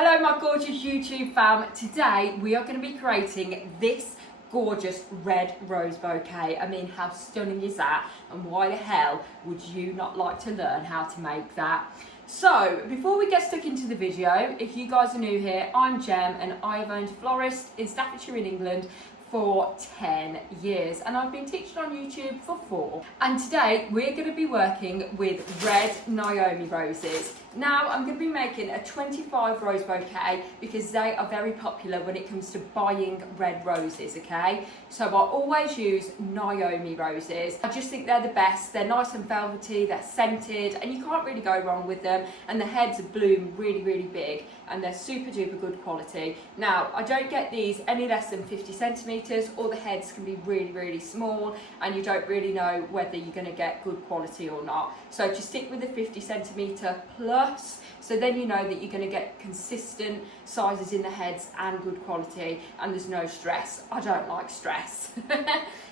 Hello my gorgeous YouTube fam. Today we are going to be creating this gorgeous red rose bouquet. I mean, how stunning is that? And why the hell would you not like to learn how to make that? So before we get stuck into the video, if you guys are new here, I'm Jem and I have owned Florist in Staffordshire in England for 10 years and I've been teaching on YouTube for 4. And today we're going to be working with red Naomi roses. Now I'm going to be making a 25 rose bouquet because they are very popular when it comes to buying red roses, okay? So I always use Naomi roses. I just think they're the best. They're nice and velvety, they're scented, and you can't really go wrong with them. And the heads bloom really, really big and they're super duper good quality. Now, I don't get these any less than 50 centimetres, or the heads can be really, really small and you don't really know whether you're going to get good quality or not. So just stick with the 50 centimetre plus, so then you know that you're going to get consistent sizes in the heads and good quality, and there's no stress. I don't like stress.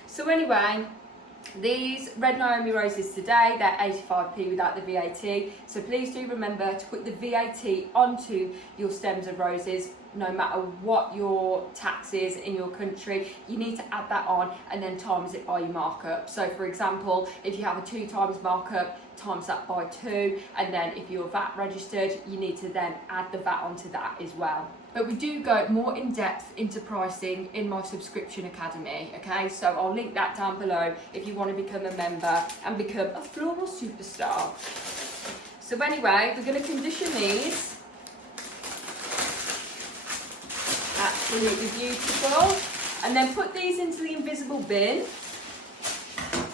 So anyway, these red Naomi roses today, they're 85p without the VAT. So please do remember to put the VAT onto your stems of roses. No matter what your tax is in your country, you need to add that on and then times it by your markup. So for example, if you have a 2 times markup, times that by 2, and then if you're VAT registered, you need to then add the VAT onto that as well. But we do go more in depth into pricing in my subscription academy, okay? So I'll link that down below if you want to become a member and become a floral superstar. So anyway, we're going to condition these. Absolutely beautiful. And then put these into the invisible bin.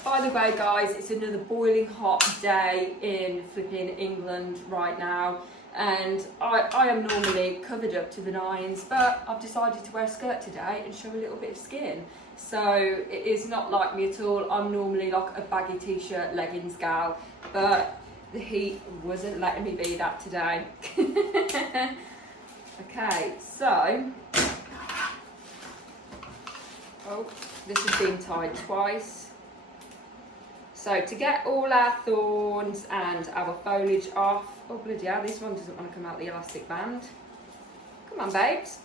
By the way guys, it's another boiling hot day in flipping England right now. And I am normally covered up to the nines, but I've decided to wear a skirt today and show a little bit of skin. So it is not like me at all. I'm normally like a baggy t-shirt, leggings gal, but the heat wasn't letting me be that today. Okay, so, oh, this has been tied twice. So to get all our thorns and our foliage off, oh bloody hell, this one doesn't want to come out the elastic band. Come on babes.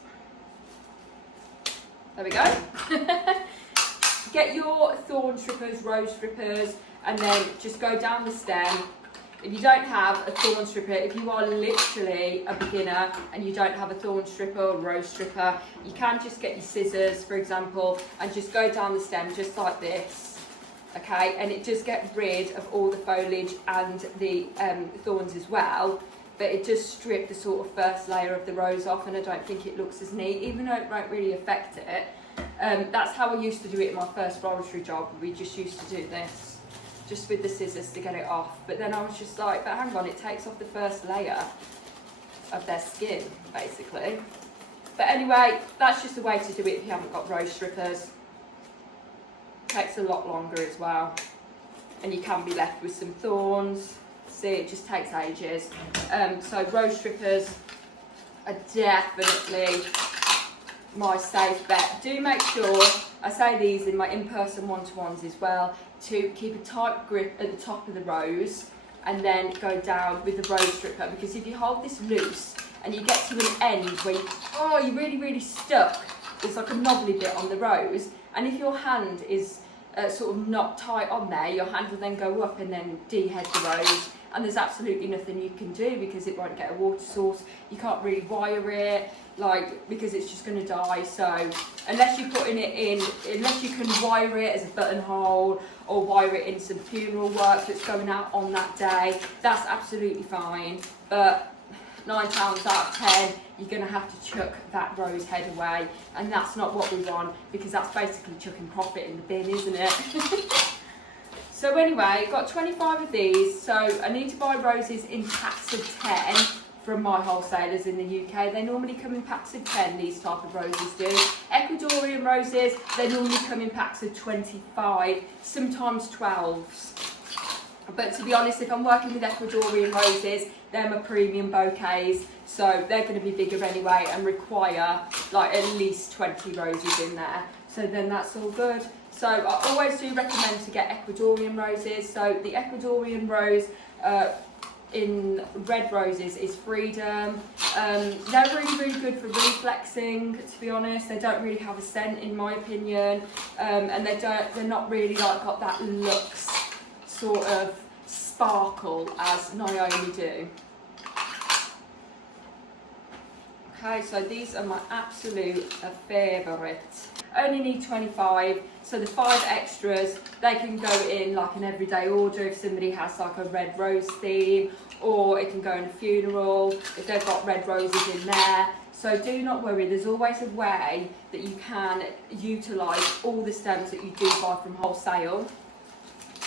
There we go. Get your thorn strippers, rose strippers, and then just go down the stem. If you don't have a thorn stripper, if you are literally a beginner and you don't have a thorn stripper or rose stripper, you can just get your scissors, for example, and just go down the stem just like this, okay? And it does get rid of all the foliage and the thorns as well, but it does strip the sort of first layer of the rose off, and I don't think it looks as neat, even though it won't really affect it. That's how I used to do it in my first floristry job. We just used to do this, just with the scissors to get it off. But then I was just like, but hang on, it takes off the first layer of their skin, basically. But anyway, that's just a way to do it if you haven't got rose strippers. It takes a lot longer as well. And you can be left with some thorns. See, it just takes ages. So rose strippers are definitely my safe bet. Do make sure, I say these in my in-person one-to-ones as well, to keep a tight grip at the top of the rose and then go down with the rose stripper, because if you hold this loose and you get to an end where you're really stuck, there's like a knobbly bit on the rose, and if your hand is sort of not tight on there, your hand will then go up and then dehead the rose, and there's absolutely nothing you can do because it won't get a water source. You can't really wire it, like, because it's just going to die. So unless you're putting it in, unless you can wire it as a buttonhole or wire it in some funeral work that's going out on that day, that's absolutely fine. But 9 times out of 10, you're going to have to chuck that rose head away, and that's not what we want, because that's basically chucking profit in the bin, isn't it? So anyway, got 25 of these, so I need to buy roses in packs of 10 from my wholesalers in the UK. They normally come in packs of 10, these type of roses do. Ecuadorian roses, they normally come in packs of 25, sometimes 12s. But to be honest, if I'm working with Ecuadorian roses, they're my premium bouquets, so they're going to be bigger anyway and require like at least 20 roses in there. So then that's all good. So I always do recommend to get Ecuadorian roses. So the Ecuadorian rose in red roses is Freedom. They're really good for reflexing, to be honest. They don't really have a scent in my opinion, and they're not really like got that luxe sort of sparkle as Naomi do. Okay, so these are my absolute favourite. Only need 25, so the 5 extras, they can go in like an everyday order if somebody has like a red rose theme, or it can go in a funeral if they've got red roses in there. So do not worry, there's always a way that you can utilise all the stems that you do buy from wholesale,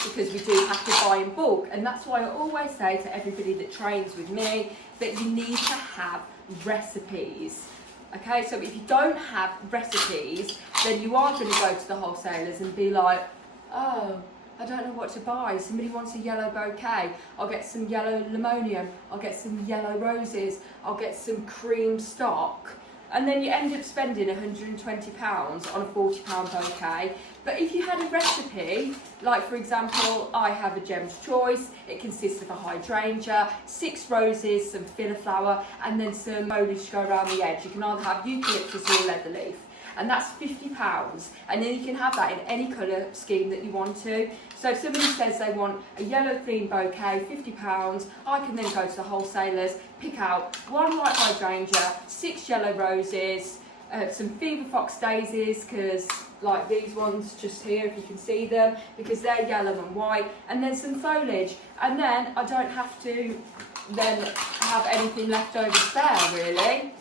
because we do have to buy in bulk. And that's why I always say to everybody that trains with me that you need to have recipes. Okay, so if you don't have recipes, then you are going to go to the wholesalers and be like, oh, I don't know what to buy. Somebody wants a yellow bouquet. I'll get some yellow limonium. I'll get some yellow roses. I'll get some cream stock. And then you end up spending £120 on a £40 bouquet. But if you had a recipe, like for example, I have a Gem's Choice. It consists of a hydrangea, 6 roses, some filler flower, and then some foliage to go around the edge. You can either have eucalyptus or leather leaf. And that's £50. And then you can have that in any colour scheme that you want to. So if somebody says they want a yellow themed bouquet, £50, I can then go to the wholesalers, pick out 1 white hydrangea, 6 yellow roses, some fever fox daisies, because like these ones just here, if you can see them, because they're yellow and white, and then some foliage. And then I don't have to then have anything left over spare really,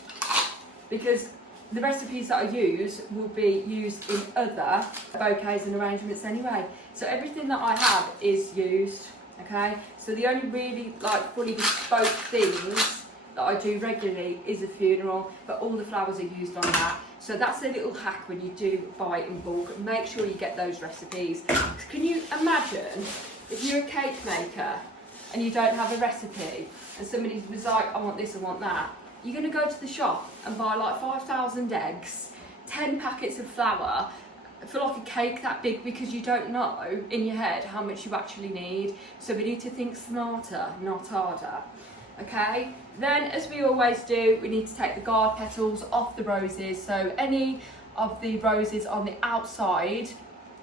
because the recipes that I use will be used in other bouquets and arrangements anyway. So everything that I have is used, okay? So the only really like fully bespoke things that I do regularly is a funeral, but all the flowers are used on that. So that's a little hack when you do buy in bulk. Make sure you get those recipes. Can you imagine if you're a cake maker and you don't have a recipe and somebody was like, I want this, I want that. You're going to go to the shop and buy like 5,000 eggs, 10 packets of flour for like a cake that big, because you don't know in your head how much you actually need. So we need to think smarter, not harder. Okay, then as we always do, we need to take the guard petals off the roses. So any of the roses on the outside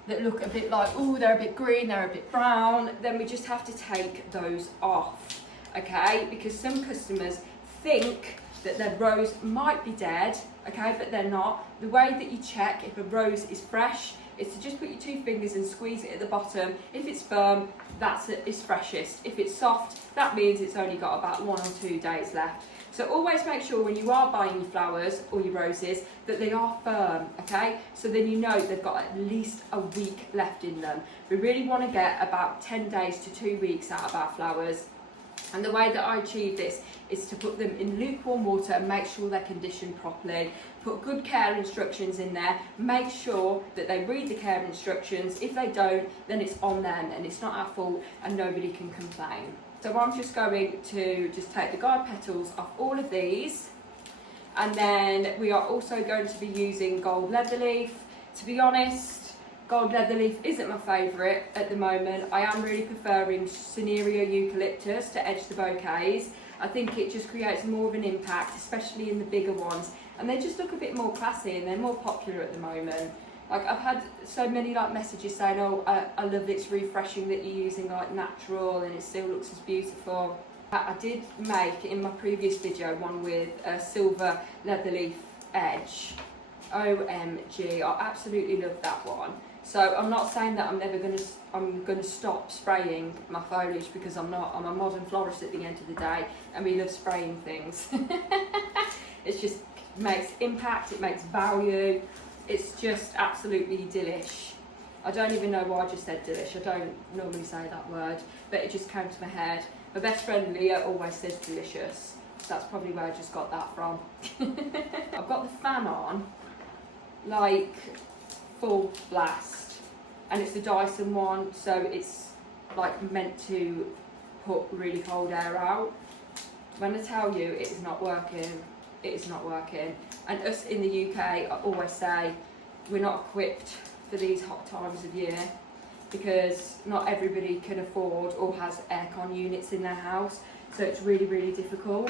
that look a bit like, oh, they're a bit green, they're a bit brown, then we just have to take those off. Okay, because some customers think that their rose might be dead, okay, but they're not. The way that you check if a rose is fresh is to just put your 2 fingers and squeeze it at the bottom. If it's firm, that's its freshest. If it's soft, that means it's only got about 1 or 2 days left. So always make sure when you are buying your flowers or your roses that they are firm, okay? So then you know they've got at least a week left in them. We really want to get about 10 days to 2 weeks out of our flowers. And the way that I achieve this is to put them in lukewarm water and make sure they're conditioned properly. Put good care instructions in there. Make sure that they read the care instructions. If they don't, then it's on them and it's not our fault and nobody can complain. So I'm just going to just take the guard petals off all of these. And then we are also going to be using gold leather leaf. To be honest, gold leather leaf isn't my favourite at the moment. I am really preferring Cinerea eucalyptus to edge the bouquets. I think it just creates more of an impact, especially in the bigger ones. And they just look a bit more classy and they're more popular at the moment. Like I've had so many like messages saying, oh, I love it's refreshing that you're using like natural and it still looks as beautiful. I did make in my previous video one with a silver leather leaf edge. OMG, I absolutely love that one. So I'm not saying that I'm going to stop spraying my foliage, because I'm not. I'm a modern florist at the end of the day and we love spraying things. It just makes impact, it makes value. It's just absolutely delish. I don't even know why I just said delish. I don't normally say that word, but it just came to my head. My best friend Leah always says delicious. So that's probably where I just got that from. I've got the fan on, like full blast, and it's the Dyson one, so it's like meant to put really cold air out. When I tell you it is not working, it is not working. And us in the UK, I always say we're not equipped for these hot times of year, because not everybody can afford or has aircon units in their house. so it's really, really difficult.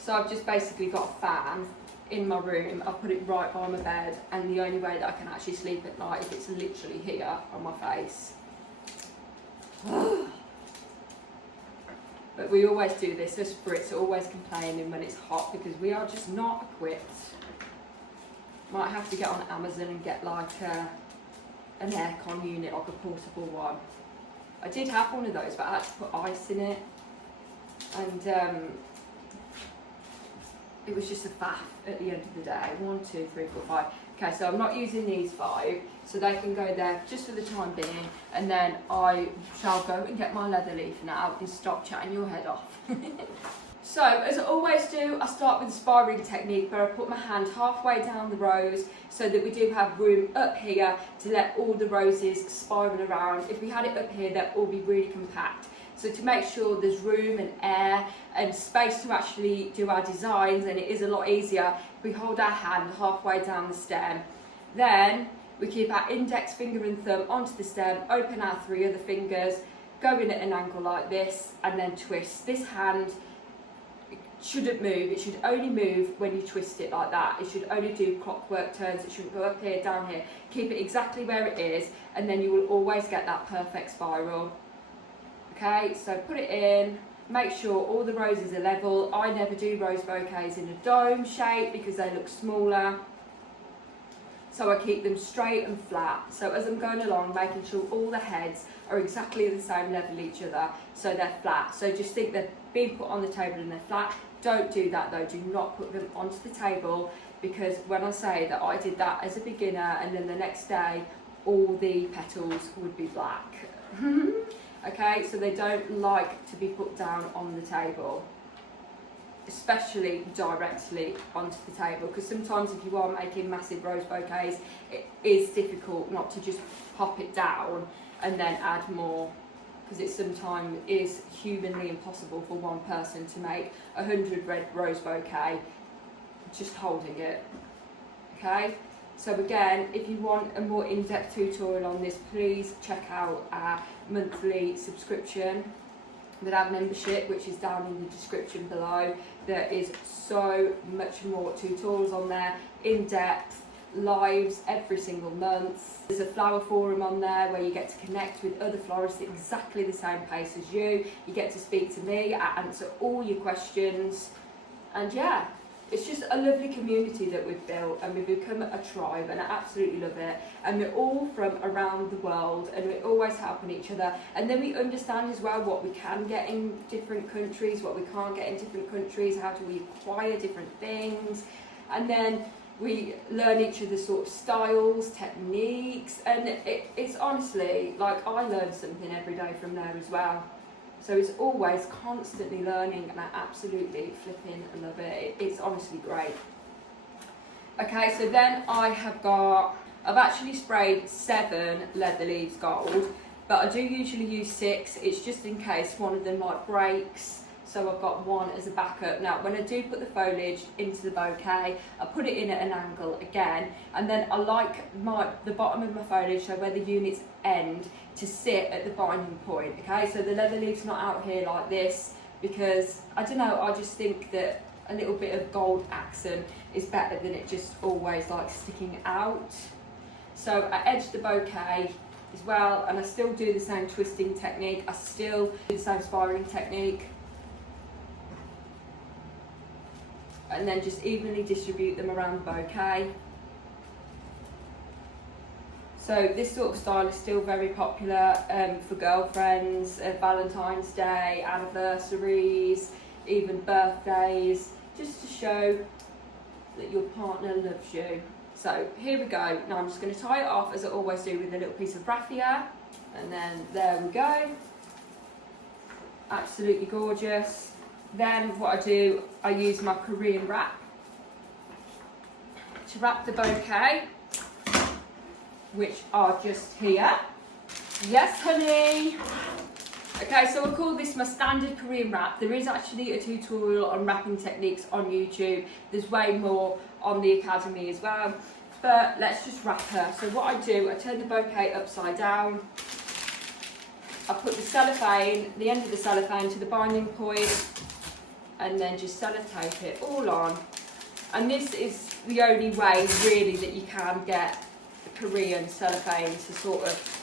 So I've just basically got a fan in my room. I've put it right by my bed, and the only way that I can actually sleep at night is if it's literally here on my face. But we always do this. Us Brits are always complaining when it's hot because we are just not equipped. Might have to get on Amazon and get like an aircon unit, like a portable one. I did have one of those, but I had to put ice in it, and it was just a faff at the end of the day. 1, 2, 3, 4, 5. Okay, so I'm not using these 5, so they can go there just for the time being, and then I shall go and get my leather leaf now and stop chatting your head off. So, as I always do, I start with the spiraling technique where I put my hand halfway down the rose so that we do have room up here to let all the roses spiral around. If we had it up here, they'd all be really compact. So to make sure there's room and air and space to actually do our designs, and it is a lot easier if we hold our hand halfway down the stem. Then we keep our index finger and thumb onto the stem, open our 3 other fingers, go in at an angle like this, and then twist. This hand shouldn't move. It should only move when you twist it like that. It should only do clockwork turns. It shouldn't go up here, down here. Keep it exactly where it is, and then you will always get that perfect spiral. Okay, so put it in, make sure all the roses are level. I never do rose bouquets in a dome shape because they look smaller. So I keep them straight and flat. So as I'm going along, making sure all the heads are exactly the same level each other, so they're flat. So just think they're being put on the table and they're flat. Don't do that though, do not put them onto the table, because when I say that I did that as a beginner and then the next day all the petals would be black. Okay, so they don't like to be put down on the table, especially directly onto the table, because sometimes if you are making massive rose bouquets, it is difficult not to just pop it down and then add more, because it sometimes is humanly impossible for one person to make 100 red rose bouquet just holding it. Okay, so again, if you want a more in-depth tutorial on this, please check out our monthly subscription with our membership, which is down in the description below. There is so much more tutorials on there, in-depth, lives every single month. There's a flower forum on there where you get to connect with other florists at exactly the same pace as you. You get to speak to me, I answer all your questions, and yeah, it's just a lovely community that we've built, and we've become a tribe, and I absolutely love it. And we're all from around the world, and we're always helping each other. And then we understand as well what we can get in different countries, what we can't get in different countries, how do we acquire different things. And then we learn each other's sort of styles, techniques, and it's honestly, like, I learn something every day from there as well. So it's always constantly learning, and I absolutely flipping love it. It's honestly great. Okay, so then I've actually sprayed 7 leather leaves gold, but I do usually use 6. It's just in case one of them like breaks. So I've got 1 as a backup. Now, when I do put the foliage into the bouquet, I put it in at an angle again, and then I like the bottom of my foliage, so where the units end, to sit at the binding point. Okay, so the leather leaf's not out here like this, because I don't know, I just think that a little bit of gold accent is better than it just always like sticking out. So I edge the bouquet as well, and I still do the same twisting technique. I still do the same spiraling technique. And then just evenly distribute them around the bouquet. So this sort of style is still very popular for girlfriends, Valentine's Day, anniversaries, even birthdays, just to show that your partner loves you. So here we go. Now I'm just going to tie it off as I always do with a little piece of raffia, and then there we go. Absolutely gorgeous. Then what I do, I use my Korean wrap to wrap the bouquet, which are just here. Yes, honey. Okay, so I call this my standard Korean wrap. There is actually a tutorial on wrapping techniques on YouTube. There's way more on the Academy as well. But let's just wrap her. So what I do, I turn the bouquet upside down. I put the cellophane, the end of the cellophane to the binding point, and then just sellotape it all on. And this is the only way really that you can get Korean cellophane to sort of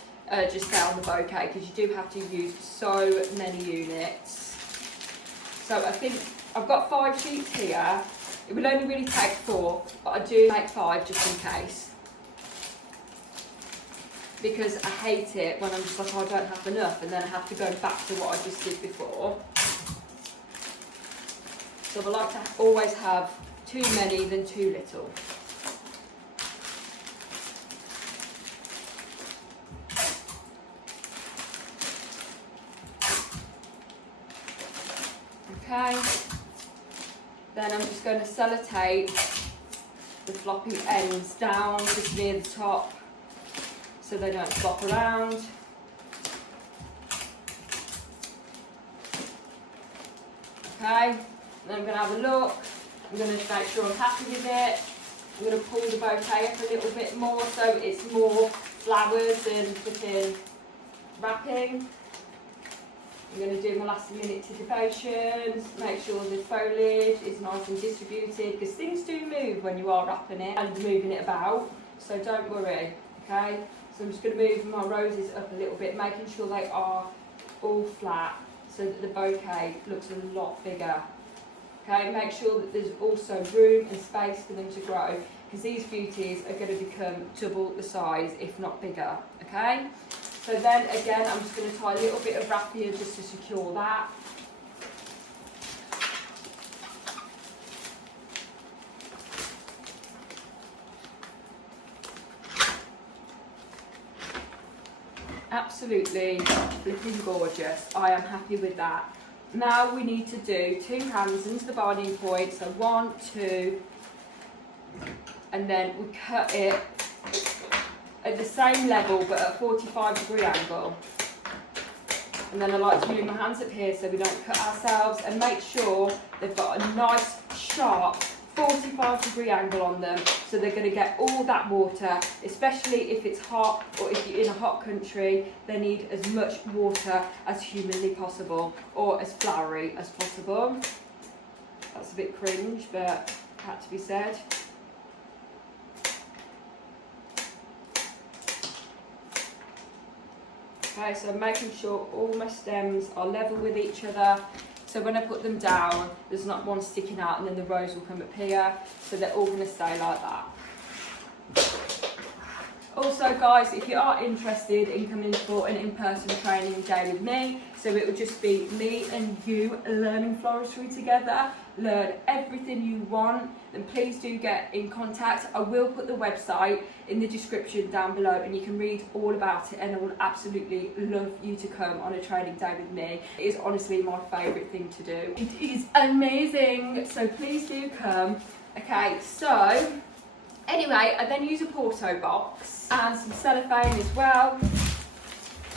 just stay on the bouquet, because you do have to use so many units. So I think I've got 5 sheets here. It will only really take 4, but I do make 5 just in case. Because I hate it when I'm just like, oh, I don't have enough, and then I have to go back to what I just did before. So I like to always have too many than too little. Okay, then I'm just going to sellotape the floppy ends down just near the top so they don't flop around. Okay, then I'm going to have a look. I'm going to make sure I'm happy with it. I'm going to pull the bouquet up a little bit more so it's more flowers and flipping wrapping. I'm going to do my last minute titivations, make sure the foliage is nice and distributed, because things do move when you are wrapping it and moving it about, so don't worry, okay? So I'm just going to move my roses up a little bit, making sure they are all flat so that the bouquet looks a lot bigger. Okay, make sure that there's also room and space for them to grow, because these beauties are going to become double the size, if not bigger, okay? So then again, I'm just going to tie a little bit of raffia just to secure that. Absolutely flipping gorgeous. I am happy with that. Now we need to do 2 hands into the binding point. So 1, 2, and then we cut it at the same level but at a 45-degree angle. And then I like to move my hands up here so we don't cut ourselves, and make sure they've got a nice sharp 45-degree angle on them, so they're going to get all that water, especially if it's hot or if you're in a hot country. They need as much water as humanly possible, or as flowery as possible. That's a bit cringe, but had to be said. Okay, so I'm making sure all my stems are level with each other. So when I put them down, there's not one sticking out, and then the rose will come up here. So they're all going to stay like that. Also guys, if you are interested in coming for an in-person training day with me, so it will just be me and you learning floristry together, learn everything you want, then please do get in contact. I will put the website in the description down below, and you can read all about it, and I would absolutely love you to come on a training day with me. It is honestly my favourite thing to do. It is amazing, so please do come. Okay, so anyway, I then use a Porto box and some cellophane as well.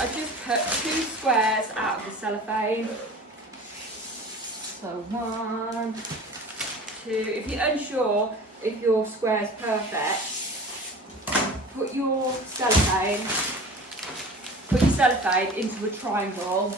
I just cut 2 squares out of the cellophane. So 1, 2. If you're unsure if your square is perfect, put your cellophane into a triangle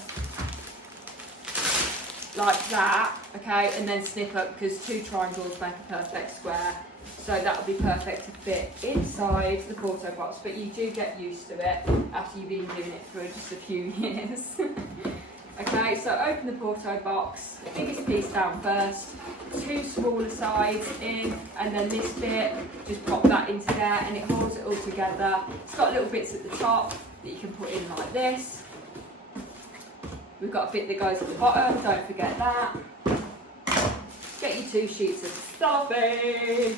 like that, okay, and then snip up, because 2 triangles make a perfect square. So that will be perfect to fit inside the Porto box, but you do get used to it after you've been doing it for just a few years. Okay, so open the Porto box, biggest piece down first, 2 smaller sides in, and then this bit, just pop that into there, and it holds it all together. It's got little bits at the top that you can put in like this. We've got a bit that goes at the bottom, don't forget that. Get your 2 sheets of cellophane.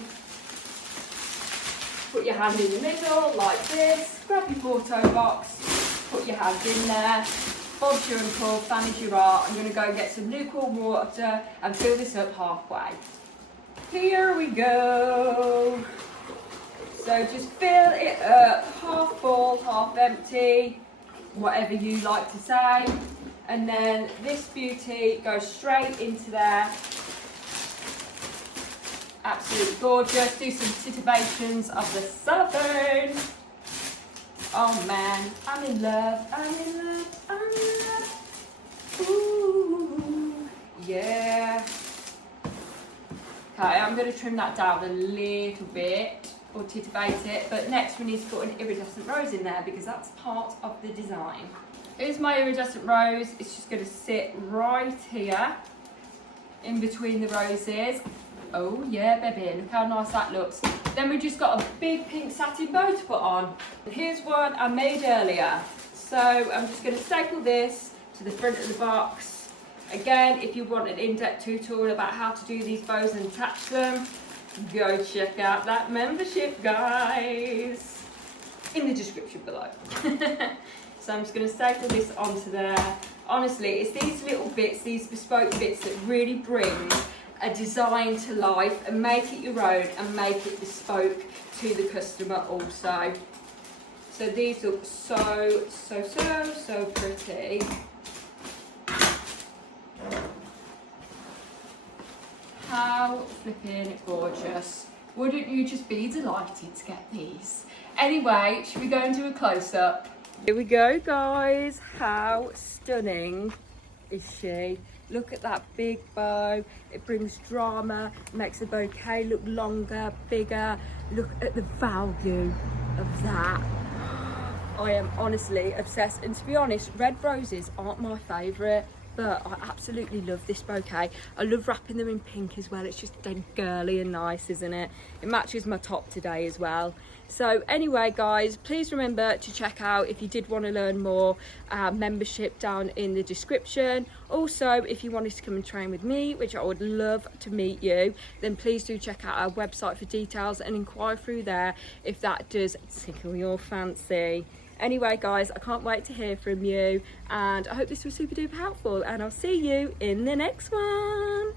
Put your hand in the middle like this, grab your Porto box, put your hand in there, Bob's your uncle, Fanny's your art. I'm going to go and get some lukewarm water and fill this up halfway. Here we go. So just fill it up, half full, half empty, whatever you like to say. And then this beauty goes straight into there. Absolutely gorgeous. Do some titivations of the cellophane. Oh man, I'm in love, I'm in love, I'm Ooh, yeah. Okay, I'm going to trim that down a little bit or titivate it, but next we need to put an iridescent rose in there because that's part of the design. Here's my iridescent rose. It's just going to sit right here in between the roses. Oh yeah, baby, look how nice that looks. Then we just got a big pink satin bow to put on. Here's one I made earlier. So I'm just going to staple this to the front of the box. Again, if you want an in-depth tutorial about how to do these bows and attach them, go check out that membership, guys, in the description below. So I'm just going to staple this onto there. Honestly, it's these little bits, these bespoke bits that really bring a design to life and make it your own and make it bespoke to the customer also. So these look so pretty. How flipping gorgeous. Wouldn't you just be delighted to get these? Anyway, should we go and do a close-up? Here we go, guys. How stunning is she? Look at that big bow. It brings drama, makes the bouquet look longer, bigger. Look at the value of that. I am honestly obsessed. And to be honest, red roses aren't my favourite, but I absolutely love this bouquet. I love wrapping them in pink as well. It's just dead girly and nice, isn't it? It matches my top today as well. So anyway, guys, please remember to check out, if you did want to learn more, membership down in the description. Also, if you wanted to come and train with me, which I would love to meet you, then please do check out our website for details and inquire through there if that does tickle your fancy. Anyway, guys, I can't wait to hear from you, and I hope this was super duper helpful, and I'll see you in the next one.